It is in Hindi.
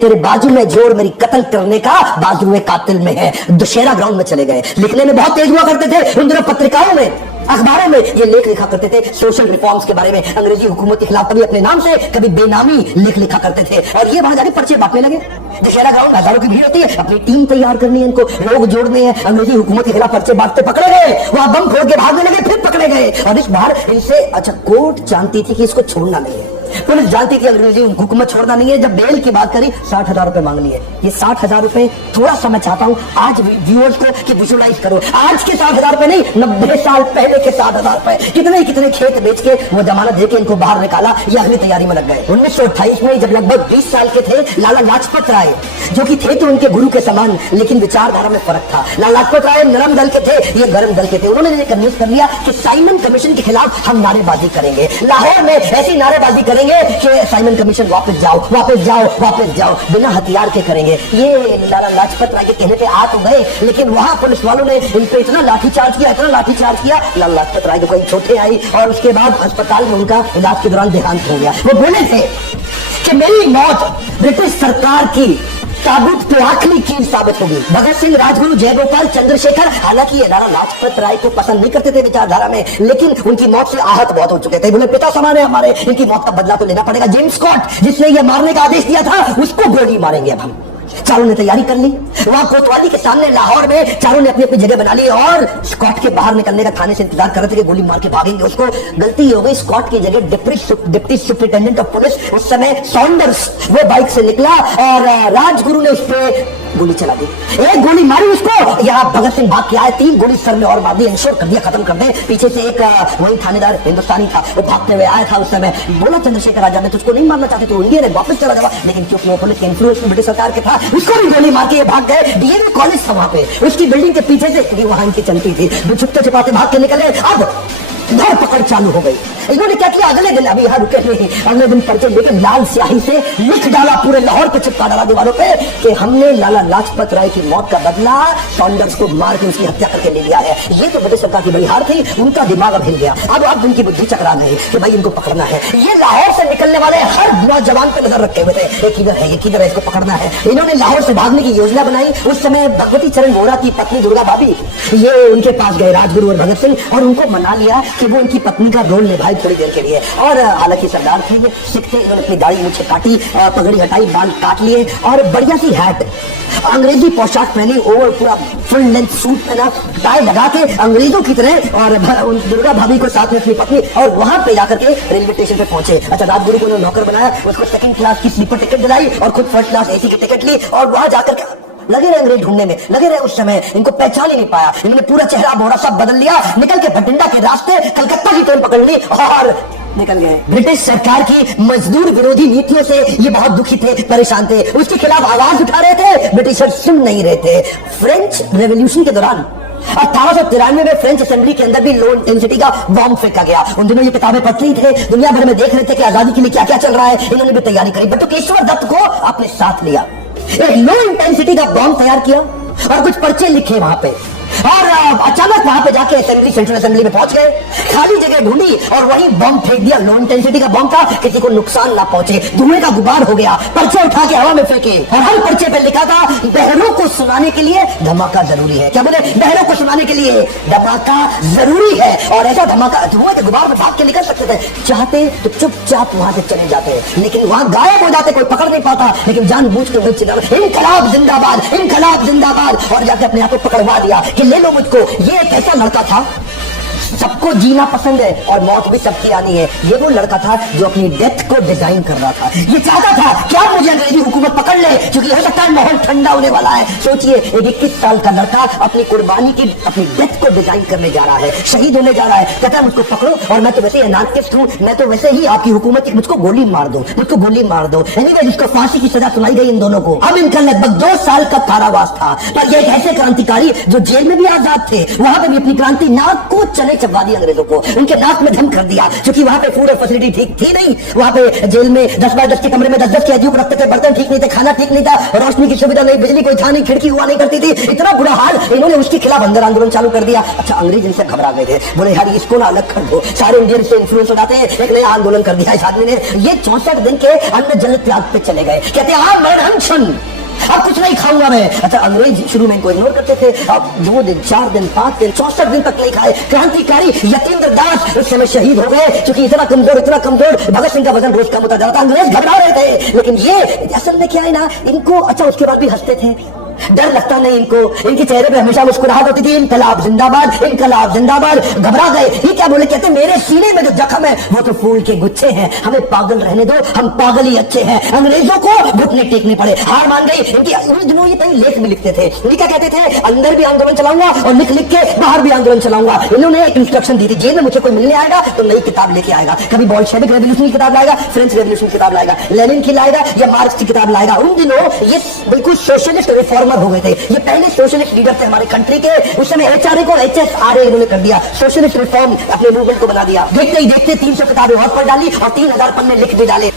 तेरे बाजू में जोर मेरी कत्ल करने का बाजू में कातिल में है। दशहरा ग्राउंड में चले गए, लिखने में बहुत तेज हुआ करते थे उन दिनों, पत्रिकाओं में अखबारों में ये लेख लिखा करते थे सोशल रिफॉर्म्स के बारे में, अंग्रेजी हुकूमत के खिलाफ, कभी अपने नाम से कभी बेनामी लेख लिखा करते थे। और ये वहां जाके पर्चे बांटने लगे। दशहरा ग्राउंड हजारों की भीड़ होती है, अपनी टीम तैयार करनी है, इनको लोग जोड़ने हैं, अंग्रेजी हुकूमत के खिलाफ पर्चे बांटते पकड़े गए, वहां बम फोड़ के भागने लगे, फिर पकड़े गए। और इस बार इनसे अच्छा कोर्ट जानती थी कि इसको छोड़ना नहीं है, पुलिस जानती थी अंग्रेजी हुकूमत छोड़ना नहीं है। जब बेल की बात करी 60,000 रुपए मांग लिए। ये 60,000 रुपए थोड़ा सा मैं चाहता हूं आज व्यूअर्स को कि विजुअलाइज करो, आज के 60,000 रुपए नहीं, 90 साल पहले के 60,000 रुपए। कितने कितने खेत बेच के वो जमानत देके इनको बाहर निकाला, ये अगली तैयारी में लग गए। 1928 में जब लगभग 20 साल के थे, लाला लाजपत राय जो कि थे तो उनके गुरु के समान, लेकिन विचारधारा में फर्क था। लाला लाजपत राय नरम दल के थे, ये गर्म दल के थे। उन्होंने कन्विंस कर लिया कि साइमन कमीशन के खिलाफ हम नारेबाजी करेंगे, लाहौर में ऐसी नारेबाजी करेंगे कि साइमन कमीशन वापस जाओ, वापस जाओ, वापस जाओ, बिना हथियार के करेंगे। ये लाला लाजपत राय के कहने पे आ तो गए, लेकिन वहां पुलिस वालों ने इन पे इतना लाठीचार्ज किया, इतना लाठीचार्ज किया, लाला लाजपत राय को कहीं चोटें आई और उसके बाद अस्पताल में उनका इलाज के दौरान देहांत हो गया। वो बोले थे कि मेरी मौत ब्रिटिश सरकार की ताबूत पे आखिरी कील साबित होगी। भगत सिंह, राजगुरु, जयगोपाल, चंद्रशेखर, हालांकि ये लाला लाजपत राय को पसंद नहीं करते थे विचारधारा में, लेकिन उनकी मौत से आहत बहुत हो चुके थे। बोले पिता समान है हमारे, इनकी मौत का बदला तो लेना पड़ेगा। जेम्स स्कॉट जिसने ये मारने का आदेश दिया था, उसको गोली मारेंगे अब हम। चारों ने तैयारी कर ली। वहां कोतवाली के सामने लाहौर में चारों ने अपनी अपनी जगह बना ली और स्कॉट के बाहर निकलने का थाने से इंतजार कर रहे थे कि गोली मार के भागेंगे। उसको गलती हो गई, स्कॉट की जगह डिप्टी सुपरिटेंडेंट ऑफ पुलिस उस समय सॉन्डर्स वो बाइक से निकला और राजगुरु ने उस पर गोली चला दी। एक गोली मारी उसको, यहाँ भगत सिंह भाग के आए, 3 गोली सर में और मार दी, इंश्योर कर दिया खत्म कर दे। पीछे से एक वही थानेदार हिंदुस्तानी था, वो भागते हुए आया था उस समय। बोला चंद्रशेखर आजाद ने तुझको नहीं मारना चाहते, तू इंडियन है, वापस चला जावा। लेकिन क्योंकि वो पुलिस के इन्फ्लुएंस में ब्रिटिश सरकार के था, उसको भी गोली मार के ये भाग गए। डीएवी कॉलेज था वहां पे, उसकी बिल्डिंग के पीछे से वहां इनकी चलती थी, छुपते छिपाते भाग के निकले। अब धरपकड़ चालू हो गई। इन्होंने क्या किया, अगले दिन, अभी यहाँ रुके नहीं, अगले दिन पर्चे लेकर लाल स्याही से लिख डाला, पूरे लाहौर पे चिपका डाला दीवारों पे कि हमने लाला लाजपत राय की मौत का बदला सॉन्डर्स को मार के उसकी हत्या करके ले लिया है। ये तो ब्रिटिश सरकार की बड़ी हार थी, उनका दिमाग अब हिल गया। अब उनकी बुद्धि चकरा गई कि भाई इनको पकड़ना है। ये लाहौर से निकलने वाले हर नौजवान पे नजर रखे हुए थे, ये किधर है, ये किधर है, इसको पकड़ना है। इन्होंने लाहौर से भागने की योजना बनाई। उस समय भगवती चरण वोहरा की पत्नी दुर्गा भाभी ये उनके पास गए, राजगुरु और भगत सिंह, और उनको मना लिया कि वो उनकी पत्नी का रोल निभाए थोड़ी देर के लिए। और हालांकि सरदार थे, सिख थे, इन्होंने अपनी दाढ़ी मुझे काटी, पगड़ी हटाई, बाल काट लिए और बढ़िया सी हैट, अंग्रेजी पोशाक पहनी, ओवर पूरा फुल लेंथ सूट पहना, टाई लगा के अंग्रेजों की तरह, और दुर्गा भाभी को साथ में अपनी पत्नी, और वहां पे जाकर के रेलवे स्टेशन पे पहुंचे। अच्छा, राजगुरु को उन्होंने नौकर बनाया, उसको 2nd क्लास की स्लीपर टिकट दिलाई और खुद 1st क्लास एसी की टिकट ली, और वहां जाकर के लगे रहे अंग्रेज ढूंढने में, लगे रहे। उस समय इनको पहचान ही नहीं पाया, इन्होंने पूरा चेहरा बोरा सब बदल लिया, निकल के भटिंडा के रास्ते कलकत्ता की ट्रेन पकड़ ली और निकल गए। ब्रिटिश सरकार की मजदूर विरोधी नीतियों से ये बहुत दुखी थे, परेशान थे, उसके खिलाफ आवाज उठा रहे थे, ब्रिटिशर सुन नहीं रहे थे। फ्रेंच रेवोल्यूशन के दौरान 1893 में फ्रेंच असेंबली के अंदर भी लो इंटेंसिटी का बॉम्ब फेंका गया। उन दिनों ये किताबें पढ़ते ही थे, दुनिया भर में देख रहे थे कि आजादी के लिए क्या क्या चल रहा है, इन्होंने भी तैयारी करी। बटुकेश्वर दत्त को अपने साथ लिया, एक लो इंटेंसिटी का बॉम्ब तैयार किया और कुछ पर्चे लिखे वहां पे, और अचानक वहां पे जाके असेंबली, सेंट्रल असेंबली में पहुंच गए, खाली जगह ढूंढी और वहीं बॉम्ब फेंक दिया। लो इंटेंसिटी का बॉम्ब था, किसी को नुकसान ना पहुंचे, धुएं का गुबार हो गया। पर्चे उठा के हवा में फेंके और हर पर्चे पे लिखा था बहनों को सुनाने के लिए धमाका जरूरी है। क्या बोले, बहनों को सुनाने के लिए धमाका जरूरी है। और ऐसा धमाका, धुएं के गुबार में भाग के निकल सकते थे, चाहते तो चुपचाप वहां से चले जाते, लेकिन वहां गायब हो जाते, कोई पकड़ नहीं पाता, लेकिन जानबूझ के वही चिल्लाना इनकलाब जिंदाबाद, इनकलाब जिंदाबाद, और जाके अपने आप को पकड़वा दिया कि ले लो मुझको। ये एक ऐसा लड़का था, सबको जीना पसंद है और मौत भी सबकी आनी है। ये वो लड़का था जो अपनी डेथ को डिजाइन कर रहा था। ये चाहता था क्या मुझे अंग्रेजी हुकूमत पकड़ ले, क्योंकि हो सकता है माहौल ठंडा होने वाला है। सोचिए, एक 21 साल का लड़का अपनी कुर्बानी की, अपनी डेथ को डिजाइन करने जा रहा है, शहीद होने जा रहा है। कहता है मुझको पकड़ो और मैं तो वैसे अनार्किस्ट हूं, मैं तो वैसे ही आपकी हुकूमत, मुझको गोली मार दो, मुझको गोली मार दो। जिसको फांसी की सजा सुनाई गई इन दोनों को। अब इनका लगभग 2 साल का कारावास था, पर ये एक ऐसे क्रांतिकारी जो जेल में भी आजाद थे, वहां पर भी अपनी क्रांति नाक को चले चबा दी अंग्रेजों को, उनके नाक में दम कर दिया, क्योंकि वहां पे फूड और फैसिलिटी ठीक थी नहीं। वहां पे जेल में 10 बाय 10 के कमरे में 10-10 कैदियों को रखते थे, बर्तन ठीक नहीं थे, खाना ठीक नहीं था, रोशनी रोशनी की सुविधा नहीं, बिजली कोई था नहीं, खिड़की हुआ नहीं करती थी, इतना बुरा हाल। इन्होंने उसके खिलाफ अंदर आंदोलन चालू कर दिया। अच्छा, अंग्रेज इनसे घबरा गए थे, बोले यार इसको ना अलग कर दो, सारे इंडियन से इन्फ्लुएंस हो जाते हैं। एक नया आंदोलन कर दिया इस आदमी ने। ये 64 दिन के अन्न जल त्याग पे चले गए। कहते हैं आप मरण अनशन, अब कुछ नहीं खाऊंगा मैं। अच्छा, अंग्रेज शुरू में इनको इग्नोर करते थे। अब 2 दिन, 4 दिन, 5 दिन, 64 दिन तक नहीं खाए। क्रांतिकारी यतीन्द्र दास उस समय शहीद हो गए, क्योंकि इतना कमजोर भगत सिंह का वजन रोज कम होता जा रहा था। अंग्रेज घबरा रहे थे, लेकिन ये असल में क्या है ना, इनको अच्छा उसके बाद भी हंसते थे, डर लगता नहीं इनको, इनके चेहरे पे हमेशा मुस्कुराहट होती थी। इनकलाब जिंदाबाद, इनकलाब जिंदाबाद। घबरा गए। ये क्या बोले, कहते मेरे सीने में जो जख्म है वो तो फूल के गुच्छे हैं, हमें पागल रहने दो, हम पागल ही अच्छे हैं। अंग्रेजों को घुटने टेकने पड़े, हार मान गई। इनकी उन दिनों ये कई लेख में लिखते थे। ये क्या कहते थे, अंदर भी आंदोलन चलाऊंगा और लिख लिख के बाहर भी आंदोलन चलाऊंगा। इन्होंने एक इंस्ट्रक्शन दी थी, जेल में मुझे कोई मिलने आएगा तो नई किताब लेके आएगा। कभी बोल्शेविक रेवोल्यूशन की किताब लाएगा, फ्रेंच रेवोल्यूशन की किताब लाएगा, लेनिन की लाएगा या मार्क्स की किताब लाएगा। उन दिनों ये बिल्कुल सोशलिस्ट रिफॉर्मर हो गए थे। ये पहले सोशलिस्ट लीडर थे हमारे कंट्री के। उस समय HRA को HSRA इन्होंने कर दिया, सोशलिस्ट रिफॉर्म अपने मूवमेंट को बना दिया। देखते ही देखते 300 किताबें और पढ़ डाली और 3000 पन्ने लिख भी डाले।